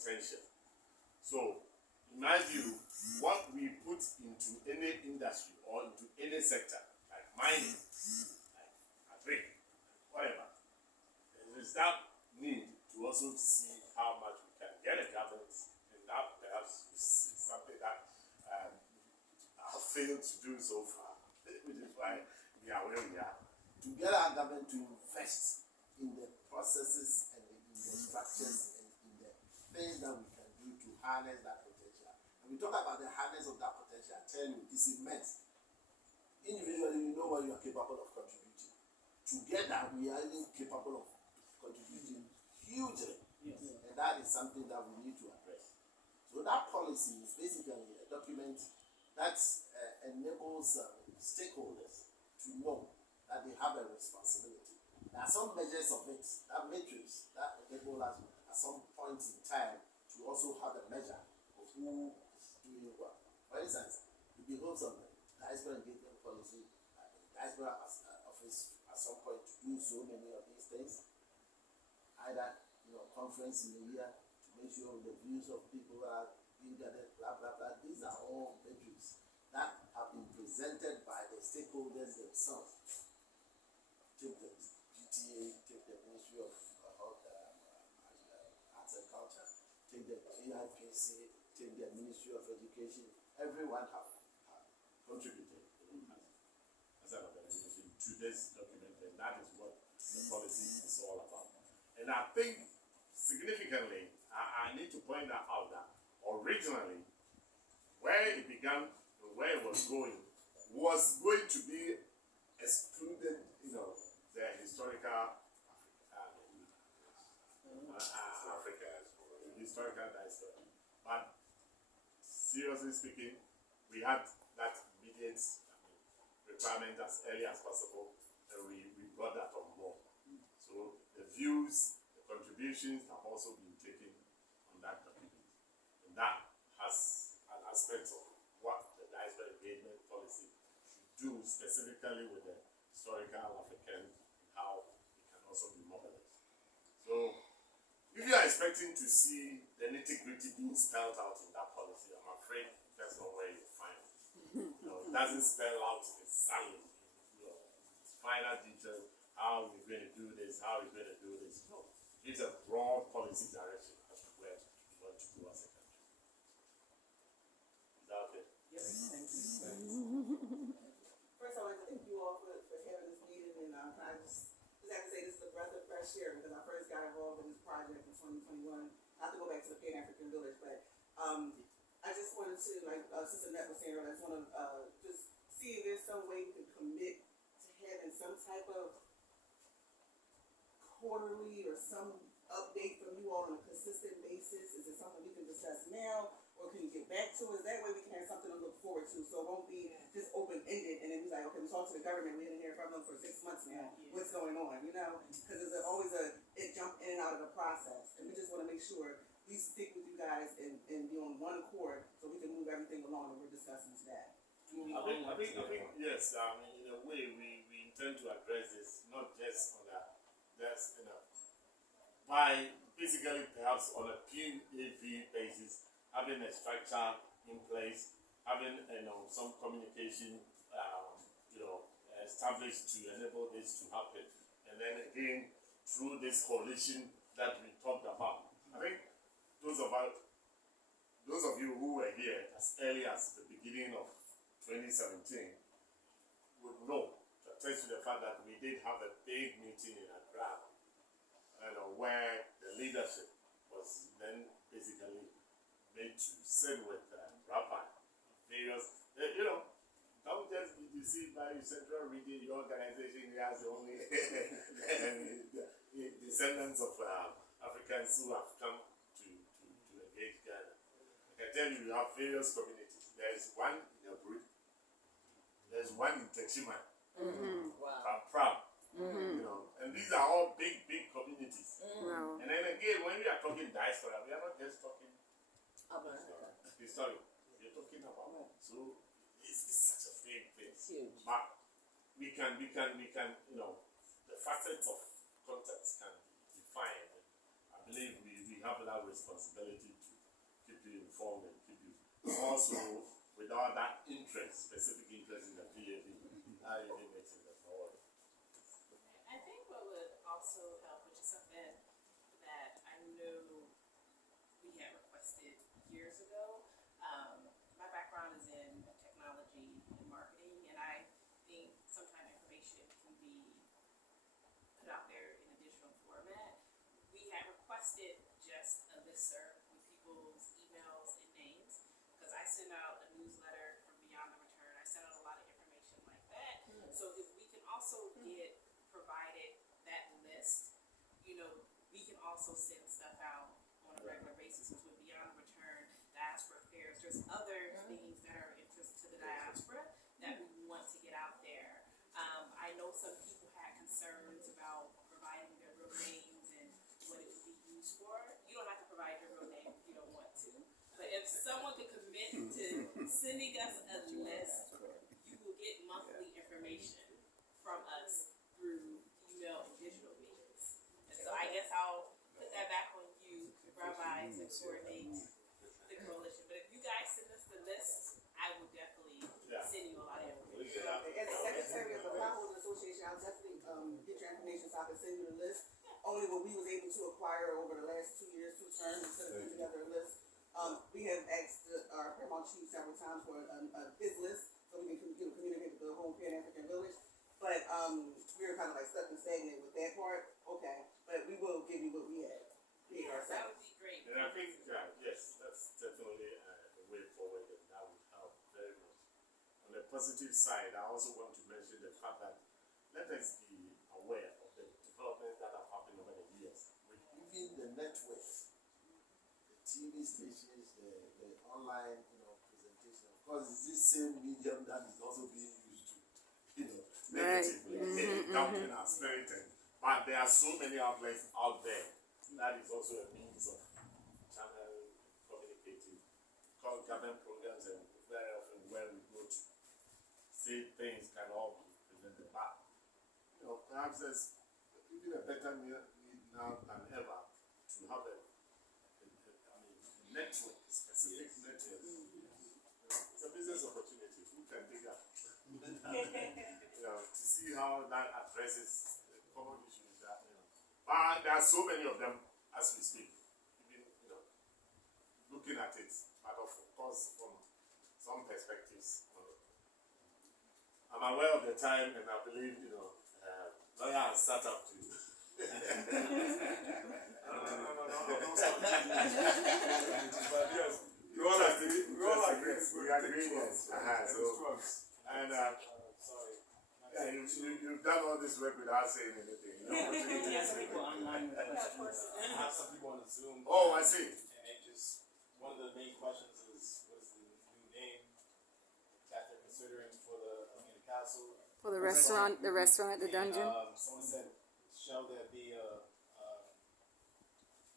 potential. So, in my view, what we put into any industry or into any sector, like mining, like agri, whatever, there is that need to also see how much we can get a governance, and that perhaps is something that I've failed to do so far, which is why we are where we are. To get our government to invest in the processes and in the structures and in the things that we can do to harness that potential. And we talk about the harness of that potential, I tell you, it's immense. Individually, you know what you are capable of contributing. Together, we are even capable of contributing hugely. Yes. And that is something that we need to address. So that policy is basically a document that enables stakeholders to know that they have a responsibility. There are some measures of it, that matrix, that enable us at some point in time to also have a measure of who is doing what. For instance, the behoves of the diaspora engagement policy, the diaspora office at some point to do so many of these things. Either conference in a year to make sure the views of people are being gathered, blah blah blah. These are all metrics that have been presented by the stakeholders themselves. Take the PTA, take the Ministry of Arts and Culture, take the AIPC, take the Ministry of Education. Everyone have contributed as an organization to this document, and that is what the policy is all about. And I think significantly, I need to point that out that originally, where it began, where it was going to be excluded, the historical Africa, historical diaspora. But seriously speaking, we had that immediate requirement as early as possible, and we brought that on board. So the views, the contributions have also been taken on that document. And that has an aspect of what the diaspora engagement policy should do specifically with the historical African and how it can also be mobilized. So if you are expecting to see the nitty-gritty being spelled out in that policy, I'm afraid that's not where you find it. It doesn't spell out exactly final details, how we're going to do this, how we're going to do this. No, it's a broad policy direction as to where we want to go as a country. Is that okay? Yes, thank you. First, I would like to thank you all for having this meeting, and I just have to say this is a breath of fresh air because I first got involved in this project in 2021. Not to go back to the Pan-African Village, but I just wanted to, like Sister Net was saying earlier, I just want to just see if there's some way we can commit to having some type of quarterly or some update from you all on a consistent basis. Is it something we can discuss now, or can you get back to us? That way we can have something to look forward to, so it won't be just open-ended and then we're like, okay, we talked to the government, we've been here from them for 6 months now, what's going on, because there's always it jump in and out of the process, and we just want to make sure we stick with you guys and be on one accord so we can move everything along that we're discussing today. I think yes, in a way we intend to address this not just on that, by basically perhaps on a PAV basis, having a structure in place, having some communication established to enable this to happen, and then again through this coalition that we talked about. I think those of you who were here as early as the beginning of 2017 would know, to attest to the fact that we did have a big meeting in Accra, where the leadership was then basically made to sit with Rabbi, various, don't just be deceived by your central region, your organization has only descendants of Africans who have come to engage Ghana. I can tell you, you have various communities. There is one in Asebu, there's one in Texima, Pram, and these are all big communities. Wow. And then again, when we are talking diaspora, we are not just talking history. We're talking about so it's such a big thing. It's huge. But we can the facets of context can be defined. I believe we we have that responsibility to keep you informed and keep you also without that interest, specific interest in the PAB. That really makes it a more. I think what would also help, which is something that I know we had requested years ago. My background is in technology and marketing, and I think sometimes information can be put out there in a digital format. We had requested just a listserv with people's emails and names, because I send out a newsletter from Beyond the Return. I send out a lot of information like that. So if we can also get provided that list, we can also send stuff out on a regular basis. Because with Beyond the Return, diaspora affairs, there's other things that are of interest to the diaspora that we want to get out there. I know some people had concerns about providing their real names and what it would be used for. You don't have to provide your real name if you don't want to. But if someone could commit to sending us a list, you will get monthly information from us through email and digital means. And so I guess I'll put that back on you, Rabbi, to coordinate the coalition. But if you guys send us the list, I will definitely send you a lot of information. As the secretary of the Potholders Association, I'll definitely get your information so I can send you the list. Only what we was able to acquire over the last 2 years, 2 terms, instead of putting together a list. We have asked our Paramount Chief several times for his list so we can communicate with the whole Pan African village. But we were kind of like stuck and stagnant with that part. Okay, but we will give you what we had. Yeah, that would be great. And I think, yes, that's definitely the way forward, and that would help very much. On the positive side, I also want to mention the fact that let us be aware of the developments that have happened over the years. Even the networks, the TV stations, the online, presentation. Of course, it's this same medium that is also being used to, negatively doubting our spirit. But there are so many outlets out there that is also a means of channel communicating, government programs, and very often where we go to say things can all be presented back. Perhaps there's even a better need now than ever to have a network, specific network. It's a business opportunity. Who can dig up? To see how that addresses the common issues that but there are so many of them as we speak. Even looking at it, but of course from some perspectives. I'm aware of the time, and I believe lawyer has sat up to. Don't stop. But yes, we all agree. We agree. Yes. And yeah, you've done all this work without saying anything. Yes, people online with questions. I have some people on the Zoom. Oh, I see. And they just, one of the main questions is, what is the new name that they're considering for the castle? For the restaurant at the dungeon. Someone said, shall there be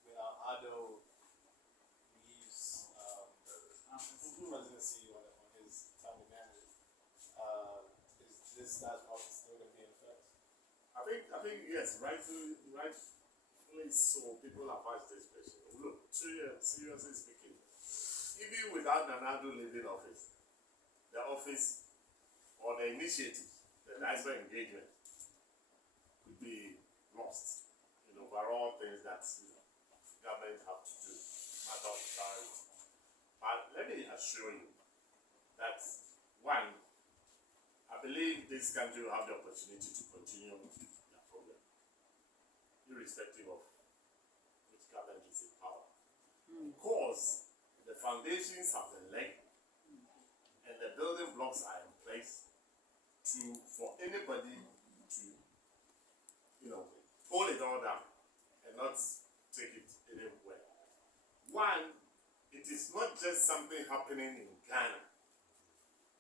when Ado leaves presidency on his time of mandate, is this guy's office still going to be in effect? I think yes, rightfully so. People have asked this question. Look, seriously speaking, even without Nanado leaving office, the office or the initiative, the diaspora engagement, could be lost in overall things that government have to do, matter of priority. But let me assure you that one, I believe this country will have the opportunity to continue their program, irrespective of which government is in power. Because the foundations have been laid and the building blocks are in place for anybody to hold it all down and not take it anywhere. One, it is not just something happening in Ghana.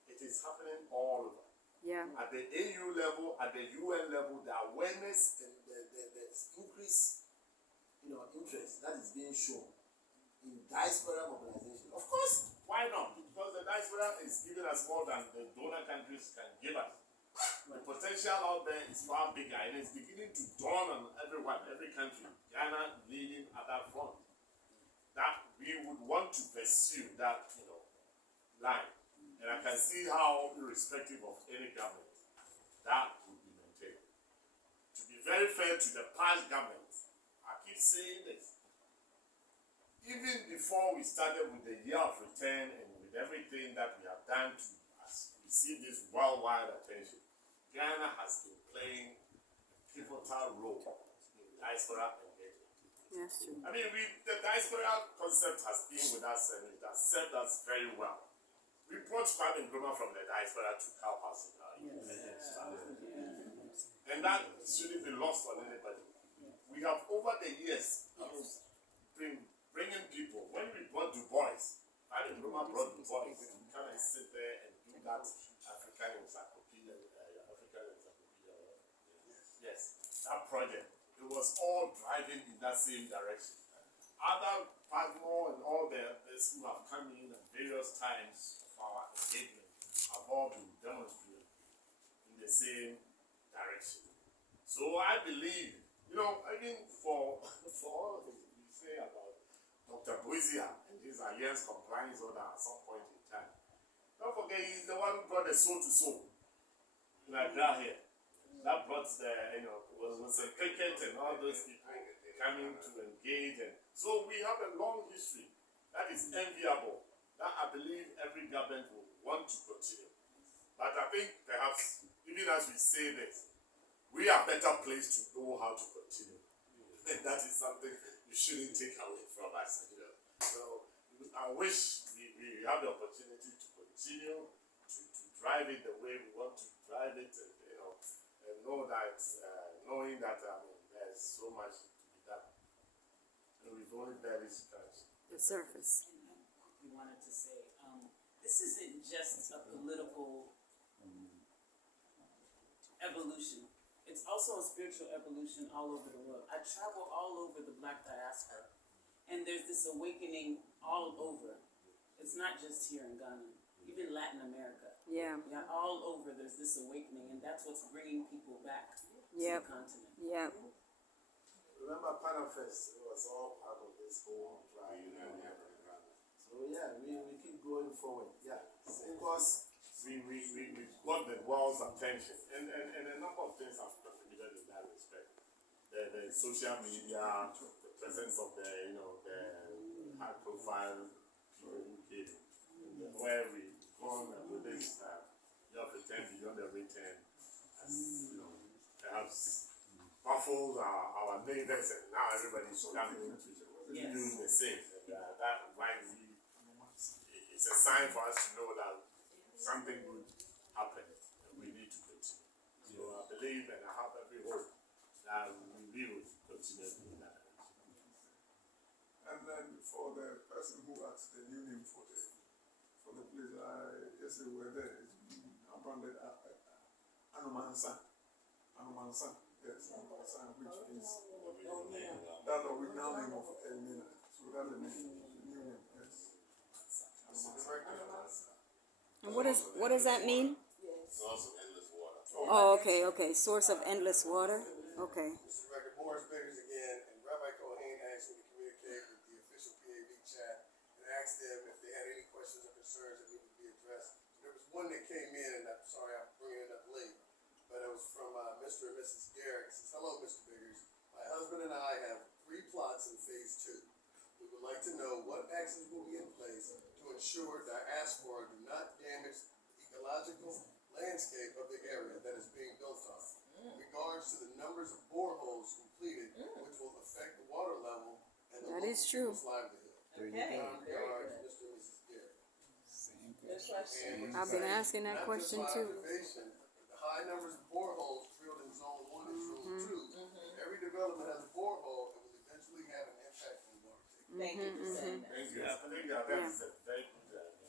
It is happening all over. Yeah. At the AU level, at the UN level, the awareness and the increased, interest that is being shown in diaspora mobilization. of course, why not? Because the diaspora is giving us more than the donor countries can give us. The potential out there is far bigger, and it's beginning to dawn on everyone, every country. Ghana leading at that front. want to pursue that, line. And I can see how, irrespective of any government, that will be maintained. To be very fair to the past governments, I keep saying this. Even before we started with the year of return and with everything that we have done to receive this worldwide attention, Ghana has been playing a pivotal role in diaspora engagement. That's true. I mean, the diaspora concept has been with us and it has served us very well. We brought Kwame Nkrumah from the diaspora to help us in our and that shouldn't be lost on anybody. We have over the years been bringing people. When we brought Du Bois, Kwame Nkrumah brought Du Bois to come and sit there and do that African encyclopedia. Yes, that project. It was all driving in that same direction. Other Padmore and all the others who have come in at various times of our engagement have all been demonstrating in the same direction. So I believe, I mean, for all of it we say about Dr. Boisia and his alliance compliance order at some point in time, don't forget he's the one who brought the soul to soul in Accra here. That brought was a cricket and all those people coming to engage, and so we have a long history that is enviable, that I believe every government will want to continue. But I think perhaps, even as we say this, we are better placed to know how to continue. And that is something you shouldn't take away from us. So I wish we have the opportunity to continue to drive it the way we want to drive it, and know that, knowing that there's so much to be done. And we've only barely scratched The surface. We wanted to say, this isn't just a political evolution. It's also a spiritual evolution all over the world. I travel all over the Black diaspora, and there's this awakening all over. It's not just here in Ghana, even Latin America. Yeah. Yeah, all over there's this awakening, and that's what's bringing people back to Yep. the continent. Yeah. Remember Panafest? It was all part of this whole drive. So yeah, we keep going forward. Yeah. Of course, we got the world's attention, and a number of things have contributed in that respect. The social media, the presence of the high profile people who came, where we've gone with this year of return beyond the return, as perhaps baffled our neighbors, and now everybody's coming to doing the same. And that reminds me, it's a sign for us to know that something good happened and we need to continue. So I believe and I have every hope that we will continue doing that. And then for the person who asked the new name for the place, yes, we were there. I'm branded Anumansan. Yes, Anumansan, which is that original name of Elmina. So that's the new name, yes. And what does that mean? Source of endless water. Oh, okay. Source of endless water. Okay. Mr. Record, Morris Biggers again, and Rabbi Cohen asked me to communicate with the official PAV chat and ask them if they had any questions or concerns that needed to be addressed. So there was one that came in, and I'm sorry I'm bringing it up late, but it was from Mr. and Mrs. Garrett. It says, hello, Mr. Biggers. My husband and I have 3 plots in phase 2. We would like to know what actions will be in place to ensure diaspora do not damage the ecological landscape of the area that is being built on. In regards to the numbers of boreholes completed, which will affect the water level and the That local is true. people's livelihood. Okay. Regards, Mr. and Mrs. Garrett. Good question. I've been asking that Not question just by too. observation, but the high numbers of boreholes drilled in zone 1 and zone 2. Every development has a borehole and will eventually have an impact on the water table. Thank you for saying that. Thank you. I think that is a very good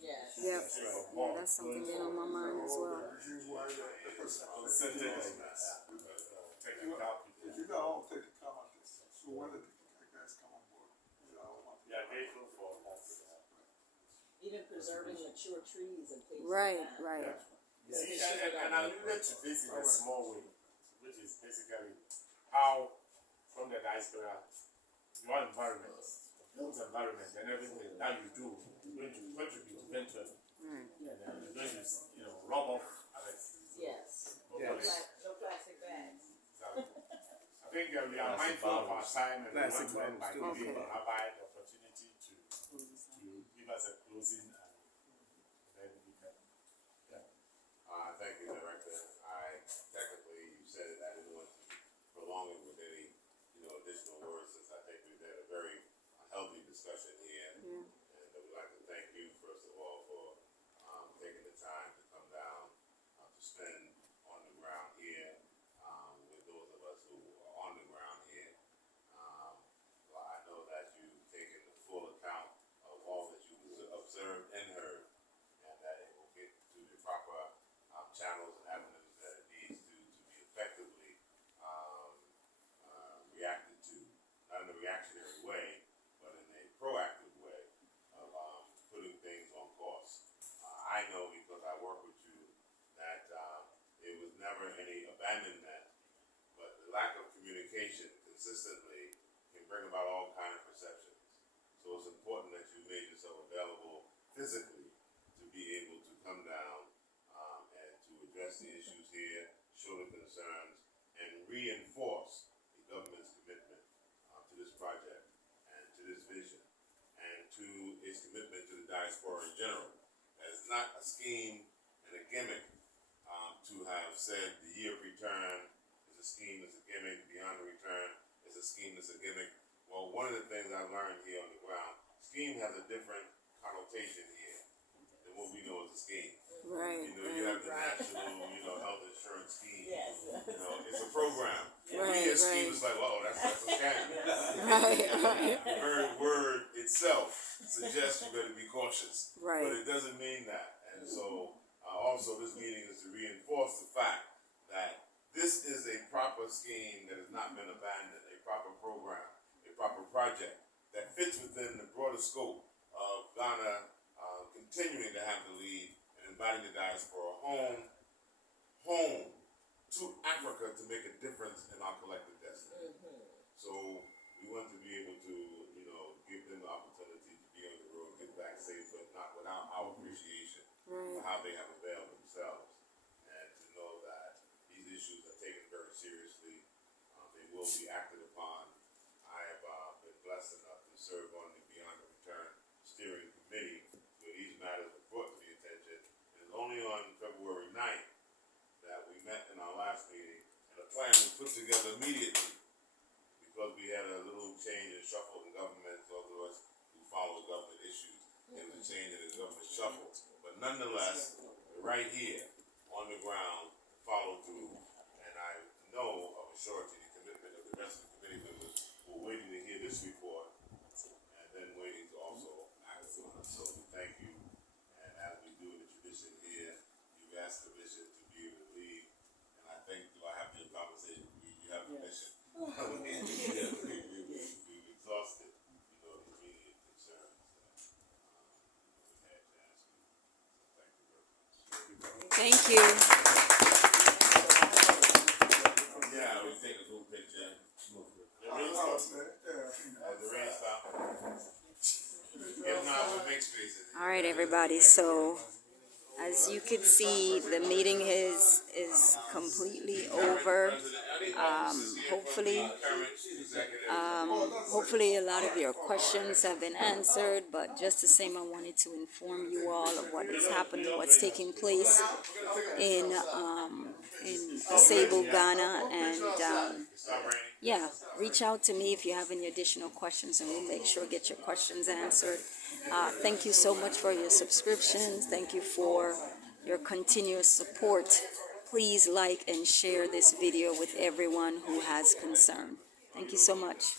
Yes. Yep. Yeah, that's something been on my mind as well. consented on that. Technical people. You got all technical artists. So when the technical guys come on board, we are grateful for that. Even preserving mature trees and things Right. like that. Right. You see, and I alluded to this in a small way, which is basically how, from the diaspora, your environment built environment and everything that you do is going to contribute eventually. Right. And then you're going to, rub off others. Yes. Hopefully. No plastic bags. So, I think we are mindful of our time and we want to end by giving Rabbi the opportunity to give us a closing and then we can. Thank you, Director. Technically, you said it, I didn't want to prolong it with any, additional words, since I think we've had a very healthy discussion here. Yeah. And we'd like to thank you, first of all, for taking the time to come down to spend on the ground here with those of us who are on the ground here. Well, I know that you've taken the full account of all that you observed and heard, and that it will get to the proper channels and avenues that it needs to be effectively reacted to, not in a reactionary way, but in a proactive way of putting things on course. I know, because I work with you, that it was never any abandonment, but the lack of communication consistently can bring about all kinds of perceptions. So it's important that you made yourself available physically to be able to come down and to address the issues here, show the concerns, and reinforce the government's commitment to this project and to this vision and to its commitment to the diaspora in general. It's not a scheme and a gimmick to have said the year of return is a scheme, is a gimmick, beyond the return is a scheme, is a gimmick. Well, one of the things I've learned here on the ground, scheme has a different connotation here than what we know as a scheme. Right. You have the national, health insurance scheme. Yes. It's a program. Right, A scheme right. is like, whoa, that's a scam. Right. The very word itself suggests you better be cautious. Right. But it doesn't mean that. And so, also, this meeting is to reinforce the fact that this is a proper scheme that has not been abandoned, a proper program, a proper project that fits within the broader scope of Ghana continuing to have the lead and inviting the diaspora home to Africa to make a difference in our collective destiny. So we want to be able to, give them the opportunity to be on the road, get back safe, but not without our appreciation for how they have availed themselves, and to know that these issues are taken very seriously. They will be acted upon. I have been blessed enough to serve on the Beyond the Return Steering Committee, where these matters were brought to the attention. It was only on February 9th that we met in our last meeting, and a plan was put together immediately because we had a little change and shuffle in government. Those of us who follow government issues, there was a change in the government shuffle. But nonetheless, right here on the ground, follow through, and I know of a surety the commitment of the rest of the committee members who are waiting to hear this report and then waiting to also act on it. So we thank you, and as we do in the tradition here, you've asked permission to be able to lead, and I think, do I have the conversation? You have permission. We've exhausted, the immediate concerns we had to ask you. So thank you very much. Thank you. Yeah, we take a group picture. The rain Outside, stop. The rain stop. If not, we'll make space. All right, everybody. So, as you can see, the meeting is completely over. Hopefully a lot of your questions have been answered, but just the same, I wanted to inform you all of what is happening, what's taking place in Asebu, Ghana, and yeah, reach out to me if you have any additional questions, and we'll make sure to get your questions answered. Thank you so much for your subscriptions. Thank you for your continuous support. Please like and share this video with everyone who has concern. Thank you so much.